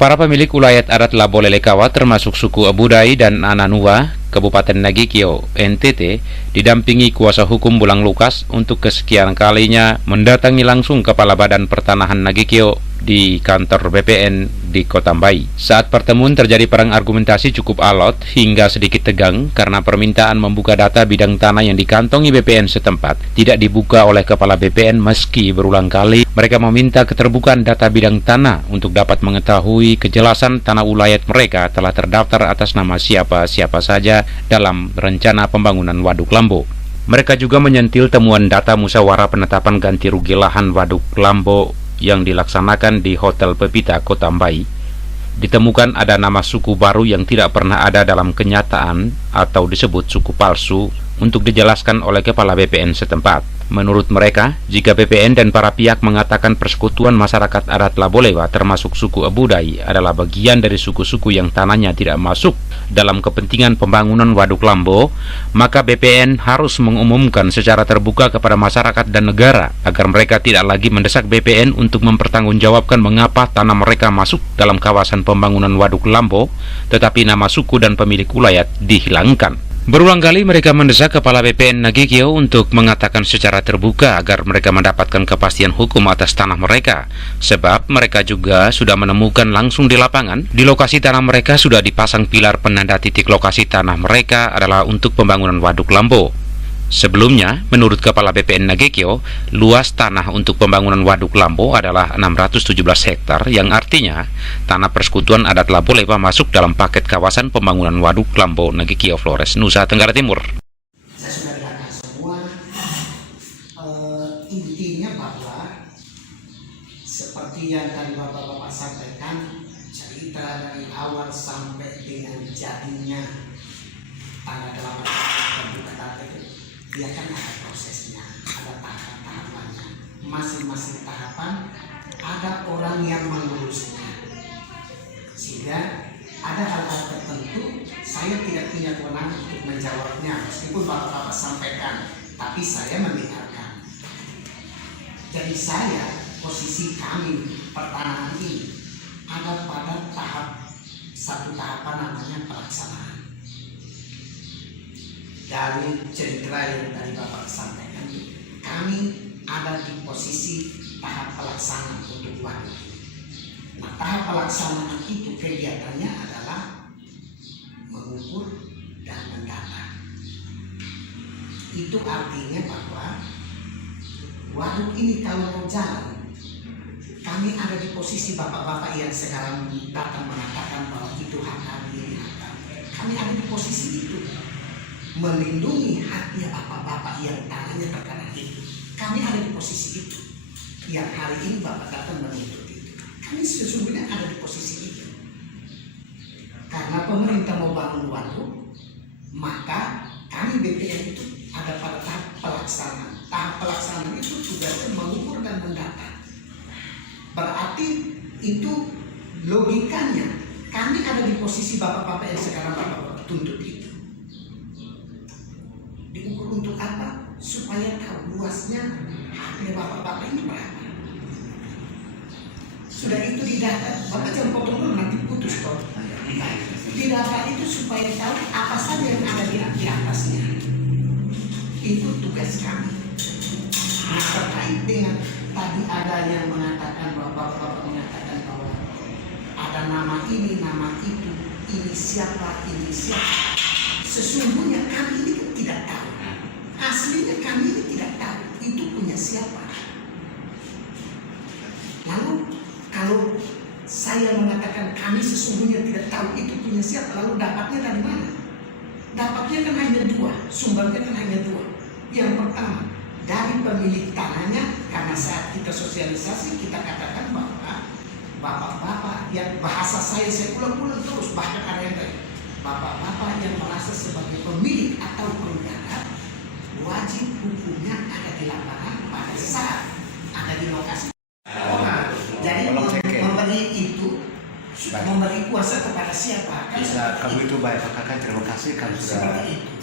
Para pemilik ulayat adat Labo Lelekawa termasuk suku Abudai dan Ananua, Kabupaten Nagikio, NTT, didampingi kuasa hukum Bulang Lukas untuk kesekian kalinya mendatangi langsung Kepala Badan Pertanahan Nagikio di kantor BPN di Kota Mbai. Saat pertemuan terjadi perang argumentasi cukup alot hingga sedikit tegang karena permintaan membuka data bidang tanah yang dikantongi BPN setempat tidak dibuka oleh Kepala BPN meski berulang kali mereka meminta keterbukaan data bidang tanah untuk dapat mengetahui kejelasan tanah ulayat mereka telah terdaftar atas nama siapa-siapa saja dalam rencana pembangunan Waduk Lambo. Mereka juga menyentil temuan data musyawarah penetapan ganti rugi lahan Waduk Lambo yang dilaksanakan di Hotel Pepita, Kota Mbai. Ditemukan ada nama suku baru yang tidak pernah ada dalam kenyataan atau disebut suku palsu untuk dijelaskan oleh Kepala BPN setempat. Menurut mereka, jika BPN dan para pihak mengatakan persekutuan masyarakat adat Labolewa termasuk suku Abudai adalah bagian dari suku-suku yang tanahnya tidak masuk dalam kepentingan pembangunan Waduk Lambo, maka BPN harus mengumumkan secara terbuka kepada masyarakat dan negara agar mereka tidak lagi mendesak BPN untuk mempertanggungjawabkan mengapa tanah mereka masuk dalam kawasan pembangunan Waduk Lambo, tetapi nama suku dan pemilik ulayat dihilangkan. Berulang kali mereka mendesak Kepala BPN Nagikio untuk mengatakan secara terbuka agar mereka mendapatkan kepastian hukum atas tanah mereka, sebab mereka juga sudah menemukan langsung di lapangan, di lokasi tanah mereka sudah dipasang pilar penanda titik lokasi tanah mereka adalah untuk pembangunan Waduk Lambo. Sebelumnya, menurut Kepala BPN Nagikio, luas tanah untuk pembangunan Waduk Lambo adalah 617 hektar, yang artinya tanah persekutuan adat Labolewa masuk dalam paket kawasan pembangunan Waduk Lambo Nagikio Flores, Nusa Tenggara Timur. Saya sudah dengarkan semua, intinya bahwa seperti yang tadi Bapak-Bapak sampaikan, cerita dari awal sampai dengan jadinya tanggal 8 terbuka data itu, dia kan ada prosesnya, ada tahapan-tahapannya. Masing-masing tahapan ada orang yang mengurusnya, sehingga ada hal-hal tertentu saya tidak punya kewenangan untuk menjawabnya, meskipun Bapak-Bapak sampaikan, tapi saya mendengarkan. Jadi saya, posisi kami pertanahan ini ada pada satu tahapan namanya pelaksanaan. Dari cerita yang tadi Bapak sampaikan, kami ada di posisi tahap pelaksanaan untuk waduk. Nah, tahap pelaksanaan itu kegiatannya adalah mengukur dan mendata. Itu artinya bahwa waduk ini kalau mau jalan, kami ada di posisi Bapak-Bapak yang sekarang datang mengatakan bahwa itu hak kami, ini hak kami. Kami ada di posisi itu, melindungi haknya Bapak-Bapak yang tangannya terkena itu. Kami ada di posisi itu. Yang hari ini Bapak datang menuntut itu. Kami sesungguhnya ada di posisi itu. Karena pemerintah mau bangun waduk, maka kami BPN itu ada pada tahap pelaksanaan. Tahap pelaksanaan itu tugasnya mengukur dan mendata. Berarti itu logikanya kami ada di posisi Bapak-Bapak yang sekarang Bapak-Bapak tuntut itu. Diukur untuk apa? Supaya tahu luasnya haknya Bapak-Bapak ini berapa. Sudah itu didata, Bapak jangan potong nanti putus kok. Nah, didata itu supaya tahu apa saja yang ada di atasnya. Itu tugas kami. Nah, terkait dengan tadi ada yang mengatakan bahwa Bapak-Bapak mengatakan bahwa ada nama ini, nama itu, ini siapa, ini siapa. Sesungguhnya kami ini tidak tahu. Aslinya kami ini tidak tahu itu punya siapa. Lalu kalau saya mengatakan kami sesungguhnya tidak tahu itu punya siapa, lalu dapatnya dari mana? Dapatnya kan hanya dua, sumbernya kan hanya dua. Yang pertama, dari pemilik tanahnya, karena saat kita sosialisasi kita katakan bahwa Bapak-Bapak yang bahasa saya ulang-ulang terus, bahkan ada yang lain. Bapak-bapak yang merasa sebagai pemilik atau penggarap, wajib hukumnya ada di lapangan pada saat ada di lokasi. Jadi memberi itu, memberi kuasa kepada siapa? Bisa, kamu itu baik Pak Kakan, terima kasih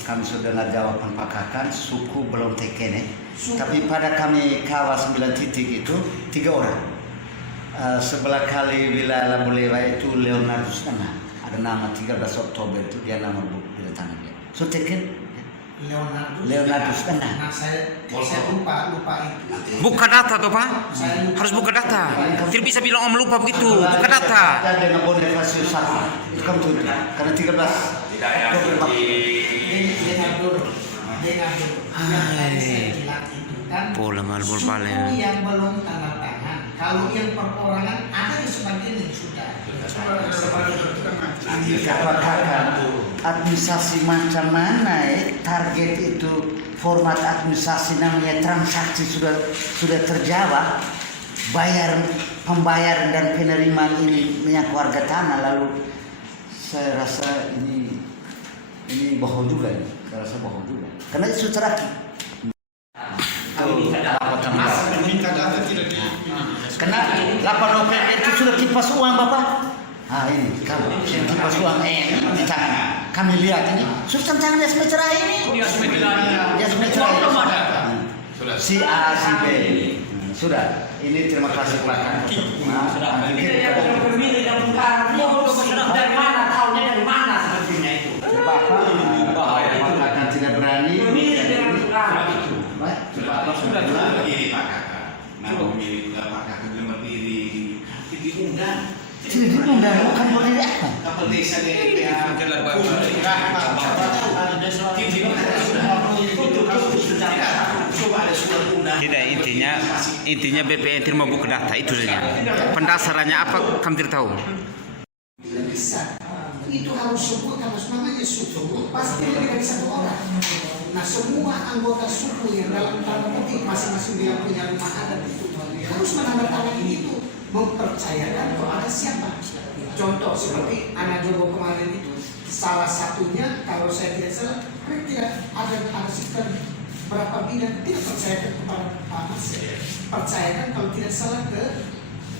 kami sudah jawaban Pak Kakan, suku belum tekene. Tapi pada kami kawal 9 titik itu 3 orang. sebelah kali wilayah Labulewa itu Leonardus Tengah. Ada nama 13 Oktober itu dia nama bila tangan dia. So taken Leonardus Tengah. Nah, saya lupa itu. Buka data toh Pak, harus buka data. Tidak bisa bilang om lupa begitu, buka data. Ada dengan Bonifacius satu. Itu kan tuh. Karena 13 Oktober. Pola malbol Suku pala. yang belum tanda tangan. Kalau yang perorangan ada yang sebagian yang sudah. Apakah administrasi macam mana target itu format administrasi namanya transaksi sudah terjawab, pembayaran dan penerimaan ini minyak warga tanah, lalu saya rasa ini bohong juga ya. Saya rasa bohong juga karena itu terakhir. Minta data tidak di. Karena 8 November itu sudah kipas uang Bapak. Ini kamu kipas uang di tangan. Kami lihat ini substan tangan dia cerai ini. Dia cerai. Si A, si B. Sudah. Ini terima kasih Pak. Dari mana tahunya dari mana sebetulnya itu? Bapak akan tidak berani. Sudah berdiri Pak Kakak. Nama pemilik Pak Kakak belum berdiri. Diundang. Tidak diundang, bukan berdiri apa? Kapal desa di Tidak, intinya BPN terima buka data itu saja. Pendasarannya apa kamu tidak tahu? Bisa. Itu harus suku, kalau namanya suku pasti lebih dari satu orang. Nah, semua anggota suku yang dalam tanda petik masing-masing dia punya rumah adat itu harus menandatangani itu, mempercayakan kepada siapa. Contoh seperti anak Jogo kemarin itu, salah satunya kalau saya tidak salah, tidak ada sekitar berapa bidang tidak percayakan kepada Pak Mas, percayakan kalau tidak salah ke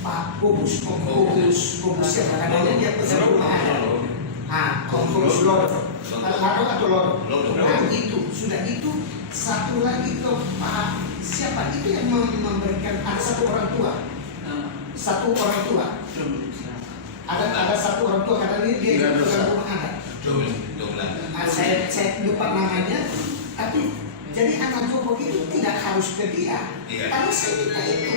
Pak Kubus siapa katanya dia punya rumah adat. Kompos Lodo atau Lodo. Nah itu, sudah itu satu lagi ke Pak siapa itu yang memberikan, ada satu orang tua. Ada satu orang tua katanya dia yang punya rumah adat. Saya lupa namanya, tapi jadi anak Joko itu tidak harus ke dia. Tapi saya minta itu.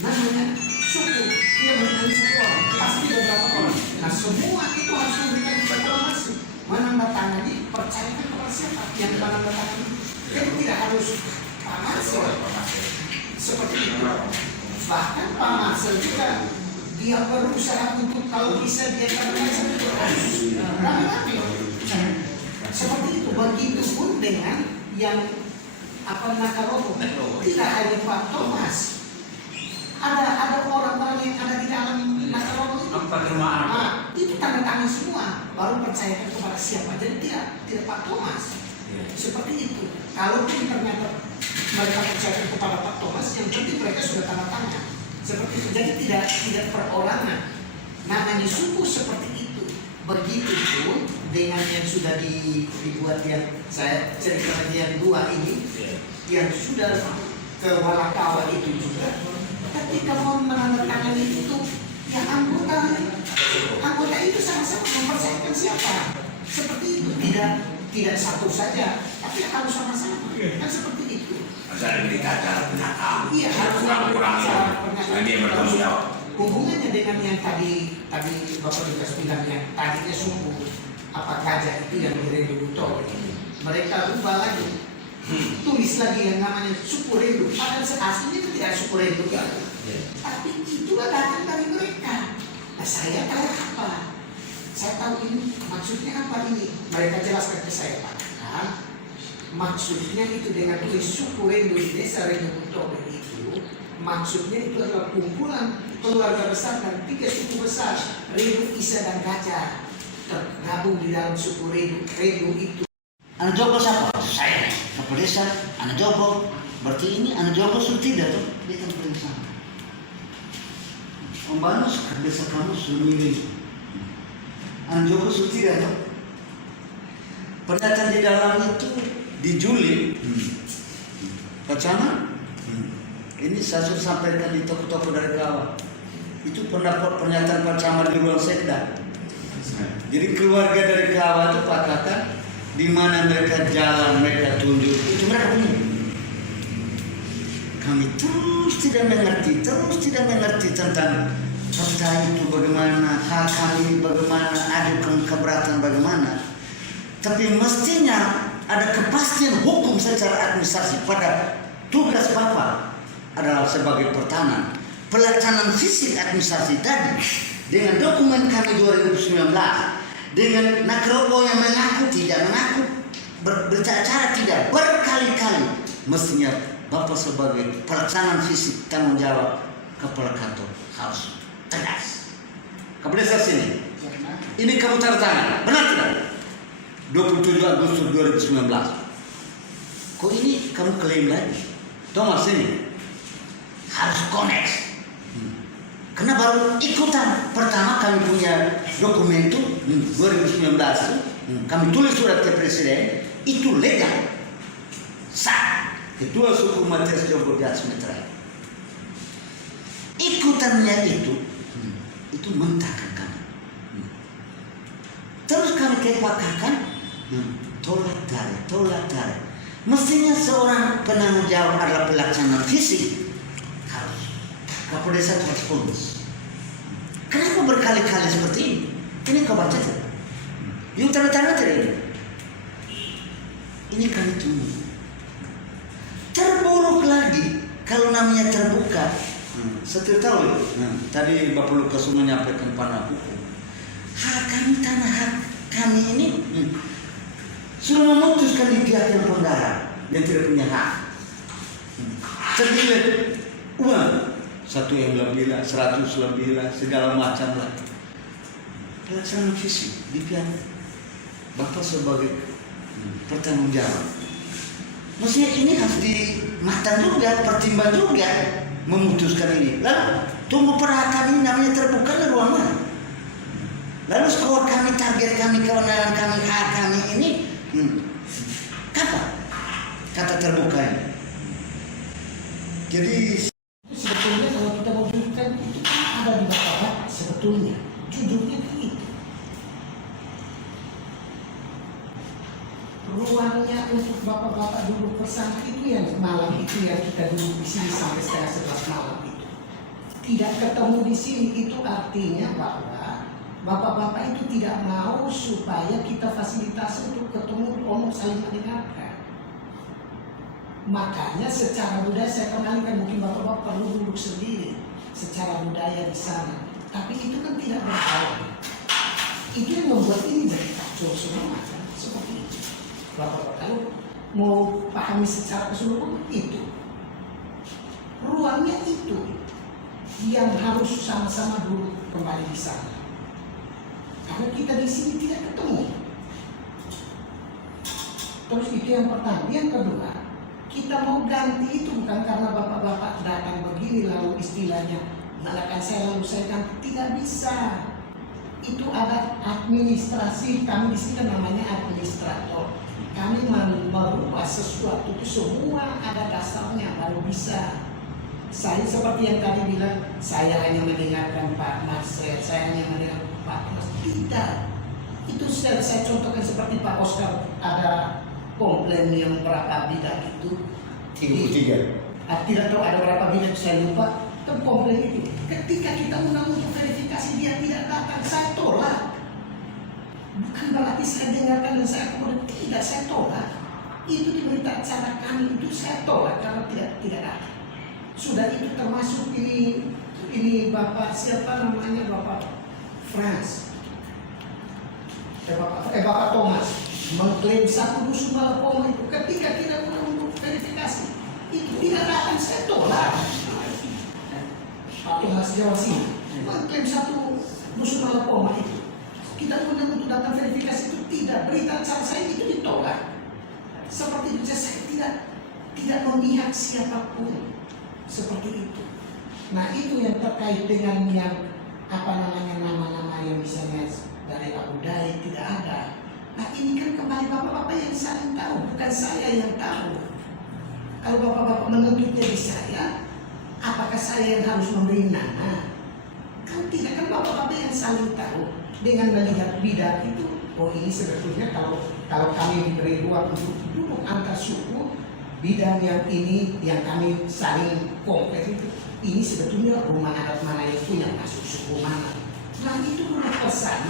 Namanya suku, dia menangani satu orang, pasti beberapa orang. Nah semua itu harus memberikan informasi, menandatangani, percayakan kepada siapa yang menandatangani. Jadi tidak harus Pak Marcel seperti itu. Bahkan Pak Marcel juga dia berusaha untuk kalau bisa dia katakan seperti itu. Tapi seperti itu. Begitupun dengan yang Nakarogo. Tidak hanya Pak Thomas. Ada orang-orang yang ada di dalam Nakarogo itu. Itu tanda tangan semua, baru percayakan kepada siapa. Jadi tidak Pak Thomas. Seperti itu. Kalaupun ternyata mereka percayakan kepada Pak Thomas, yang penting mereka sudah tanda tangan. Seperti itu. Jadi tidak perorangan. Namanya suku seperti itu. Begitupun dengan yang sudah dibuat yang saya cerita yang dua ini, yang sudah ke Walakawa itu juga. Ketika mau menandatangani itu, ya anggota itu sama-sama mempercayakan siapa. Seperti itu, tidak satu saja, tapi harus sama-sama. Kan seperti itu. Harus ada berita penakal. Iya, harus kurang-kurangnya. Nah, dia bertanggung jawab. Hubungannya dengan yang tadi Bapak Lukas bilang yang tadinya suku gajah itu yang direndu mereka rubah lagi, tulis lagi yang namanya suku rendu. Padahal aslinya itu tidak suku rendu ya. Tapi itulah datang dari mereka. Nah saya tahu apa? Saya tahu ini maksudnya apa ini? Mereka jelaskan ke saya Pak. Maksudnya itu dengan tulis suku rendu di desa Rendu Butobe itu, maksudnya itu adalah kumpulan keluarga besar dan 3 suku besar, Rendu, Isa dan Gajah, tergabung di dalam suku Rendu itu. Anak Joko siapa? Saya. Kepala desa, anak Joko. Berarti ini anak Joko sudah tidak tuh? Dia kan paling sama. Om Banus, desa kamu sudah milih. Anak Joko sudah tidak tuh? Pendatang di dalam itu di Juli. Bacana? Ini saya sudah sampaikan di toko-toko dari Kawa. Itu pendapat pernyataan Pak Camat di ruang sekda. Jadi keluarga dari Kawa itu Pak Kakak, di mana mereka jalan, mereka tunjuk, itu mereka punya. Kami terus tidak mengerti tentang perda itu bagaimana, hak kami bagaimana, adukan keberatan bagaimana. Tapi mestinya ada kepastian hukum secara administrasi pada tugas Bapak adalah sebagai pertahanan. Pelaksanaan fisik administrasi tadi dengan dokumen kami 2019 dengan Nakrobo yang mengaku tidak mengaku berbicara tidak berkali-kali, mestinya Bapak sebagai pelaksanaan fisik tanggung jawab kepala kantor harus tegas. Kepada saya sini, ini kamu tanda tangan, benar tidak? 27 Agustus 2019. Kok ini kamu klaim lagi? Thomas ini harus connect. Karena baru ikutan pertama kami punya dokumen itu 2019 itu, kami tulis surat ke presiden, itu legal, sah. Ketua suku Matias Joko Bias Meterai. Ikutannya itu mentahkan kami. Terus kami kepakakan, tolak tarik. Mestinya seorang penanggung jawab adalah pelaksana fisik. Harus. Kapolres satu respons. Kenapa berkali-kali seperti ini? Ini kau baca tidak? Yuk tanda-tanda tidak? Ini kami tunggu. Terburuk lagi kalau namanya terbuka. Saya tahu ya. Tadi Bapak Lukas menyampaikan panah hukum. Hak kami, tanah hak kami ini sudah memutuskan di pihak yang penggarap yang tidak punya hak. Terdiri uang 1 lebih lah, 100 lebih lah, segala macam lah. Pelaksanaan fisik di pihak Bapak sebagai pertanggung jawab. Maksudnya ini harus dimatang juga, pertimbang juga memutuskan ini. Lalu tunggu perhatian ini namanya terbuka di ruangan. Lalu skor kami, target kami, kewenangan kami, hak kami ini kapan kata terbuka ini? Jadi Sebetulnya kalau kita mau jujurkan itu kan ada di Bapak sebetulnya. Jujurnya kan itu. Ruangnya untuk bapak-bapak duduk bersama itu yang malam itu yang kita duduk di sini sampai setengah 11 malam itu. Tidak ketemu di sini itu artinya bahwa bapak-bapak itu tidak mau supaya kita fasilitasi untuk ketemu, ngomong, saling mendengarkan. Makanya secara budaya saya kembalikan, mungkin bapak-bapak perlu duduk sendiri secara budaya di sana. Tapi itu kan tidak berjalan. Itu yang membuat ini jadi kacau semua kan? Seperti itu. Bapak-bapak kalau mau pahami secara keseluruhan itu ruangnya itu yang harus sama-sama duduk kembali di sana. Karena kita di sini tidak ketemu. Terus itu yang pertama. Yang kedua, kita mau ganti itu bukan karena bapak-bapak datang begini lalu istilahnya malakan saya lalu saya ganti, tidak bisa. Itu ada administrasi, kami di sini namanya administrator. Kami merubah sesuatu itu semua ada dasarnya baru bisa. Saya seperti yang tadi bilang, saya hanya mendengarkan Pak Marcel, saya hanya mendengarkan Pak Mas. Tidak. Itu saya contohkan seperti Pak Oscar ada komplain yang berapa bidang itu. 33. Tidak tahu ada berapa bidang saya lupa. Kan komplain itu. Ketika kita undang untuk verifikasi dia tidak datang, saya tolak. Bukan berarti saya dengarkan dan saya kemudian tidak, saya tolak. Itu di berita acara kami itu saya tolak karena tidak ada. Sudah itu termasuk ini Bapak siapa namanya Bapak Franz, Bapak Thomas mengklaim satu dusun Malakoma itu ketika tidak pernah untuk verifikasi itu tidak datang, saya tolak. Pak Thomas Jawa sini mengklaim satu dusun Malakoma itu kita pernah untuk datang verifikasi itu tidak, berita acara saya itu ditolak. Seperti itu saya tidak memihak siapapun seperti itu. Nah itu yang terkait dengan yang nama-nama yang misalnya dari Abu Dhabi tidak ada. Nah ini kan kembali bapak-bapak yang saling tahu, bukan saya yang tahu. Kalau bapak-bapak menuntut dari saya, Apakah saya yang harus memberi nama? Kan tidak, kan bapak-bapak yang saling tahu dengan melihat bidat itu. Oh ini sebetulnya kalau kami diberi ruang untuk duduk antar suku, bidang yang ini yang kami saling kompet itu, ini sebetulnya rumah adat mana yang punya masuk suku mana. Nah itu menurut pesan.